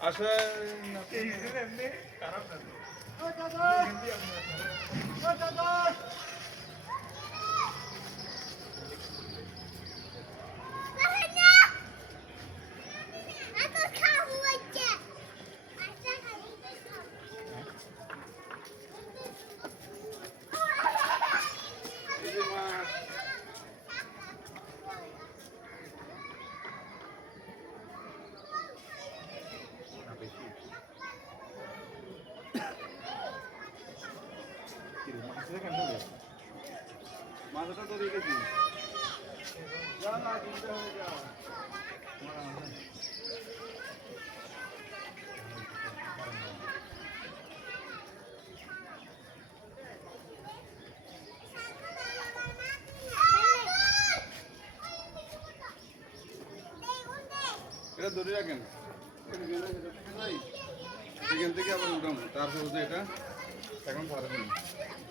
আসেন মাথাটা তো রেখেছি এটা ধরে রাখেন। এখান থেকে আবার উঠাম তারপর এটা এখন পারবেন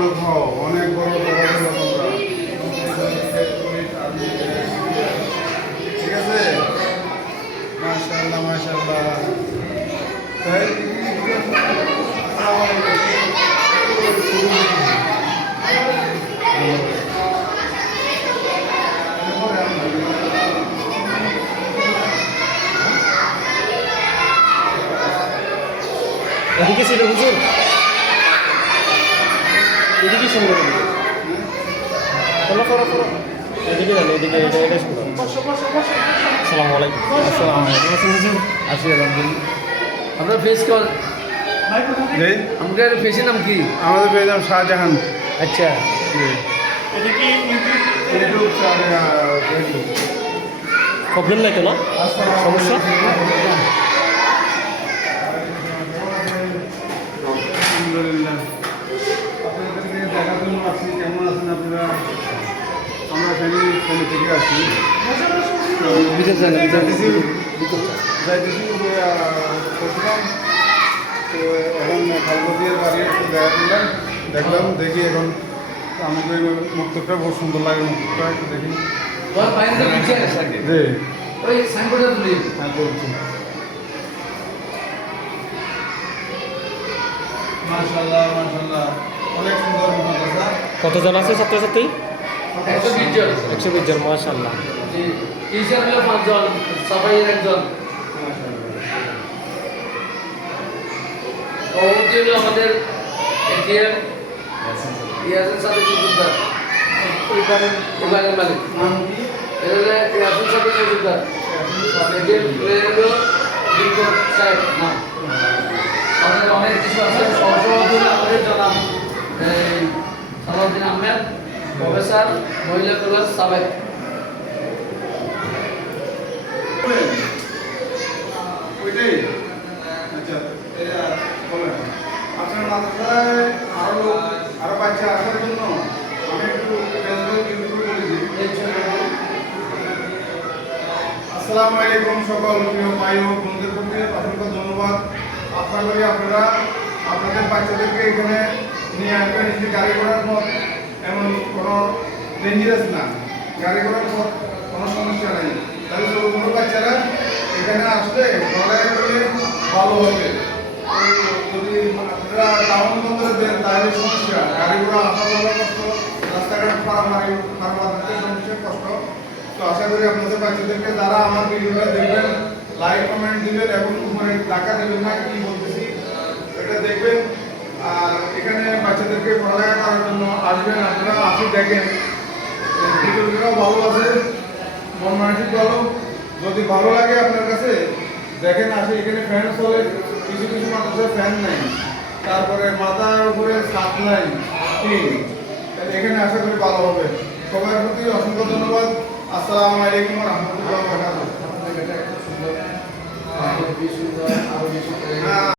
লোক অনেক বড় পড়ালেখা তোমরা। ঠিক আছে? মাশাআল্লাহ তাই এদিকে ছিল হুজুর? এদিকে সুন্দর ফলো ফলো ফলো এদিকে জানো এদিকে এটা এটা সুন্দর আসসালামু আলাইকুম। আসসালামু আলাইকুম। আসি আলহামদুলিল্লাহ ফেস কল আমাদের ফেসের নাম কি? আমাদের যাম শাহজাহান। আচ্ছা। প্রবলেম নাই তো না? সমস্যা? আলহামদুলিল্লাহ। আছেন আমরা ফ্যামিলি ফ্যামিলি থেকে ভিতর যান যাইতেছি যাইতেছি করছিলাম তো এখন খালগদিয়ার বাড়ি দেখা করলাম দেখলাম দেখি এখন আমাদের মুক্তটা বহু সুন্দর লাগে মুক্তটা একটু দেখি। তুলি হ্যাঁ মাশাল্লাহ অনেক সুন্দর কতজন আছে ছাত্রছাত্রী? একশো বিশ জন। জন টিচার হলো পাঁচজন সাফাইয়ের একজন। আমাদের ইয়াসিন সাদিক মজুমদার। মালিক। ইয়াসিন সাদিক মজুমদার। সাহেব। আমাদের অনেক কিছু আছে হলো আমাদের জনাব। এই, সালাউদ্দিন আহমেদ প্রফেসর মহিলা কলেজ সাবেক আচ্ছা আপনার আরও আরও বাচ্চা আসার জন্য একটু ভাই ধন্যবাদ। আপনারা আপনাদের বাচ্চাদেরকে এখানে নিয়ে আসবেন যে গাড়ি ঘোড়ার পথ, এমন কোনো ডেঞ্জারাস না। গাড়ি ঘোড়ার পথ কোনো সমস্যা নেই। তাহলে ছোটো ছোটো বাচ্চারা এখানে আসলে পড়ালেখা করলে ভালো হবে। তো যদি আপনারা টাউন বন্দরে দেন, তাহলে সমস্যা। গাড়ি ঘোড়া আসা যাওয়া কষ্ট, রাস্তাঘাট মারামারি, মারামারিতে সমস্যা, কষ্ট। তো আশা করি আপনাদের বাচ্চাদেরকে যারা আমার ভিডিওটা দেখবেন লাইক কমেন্ট দিবেন এবং মানে টাকা দেবেন না, কি বলতেছি, এটা দেখবেন। আর এখানে বাচ্চাদেরকে পড়ালেখা করার জন্য আসবেন আপনারা আসি দেখেন। টিচাররাও ভালো আছে মন মানসিক ভালো। যদি ভালো লাগে আপনার কাছে দেখেন আসে এখানে ফ্যান চলে কিছু কিছু মানুষের ফ্যান নাই। তারপরে মাথার উপরে ছাদ নাই এখানে আশা করি ভালো হবে। সবার প্রতি অসংখ্য ধন্যবাদ। আসসালামু আলাইকুম রহমতুল্লাহ হ্যাঁ।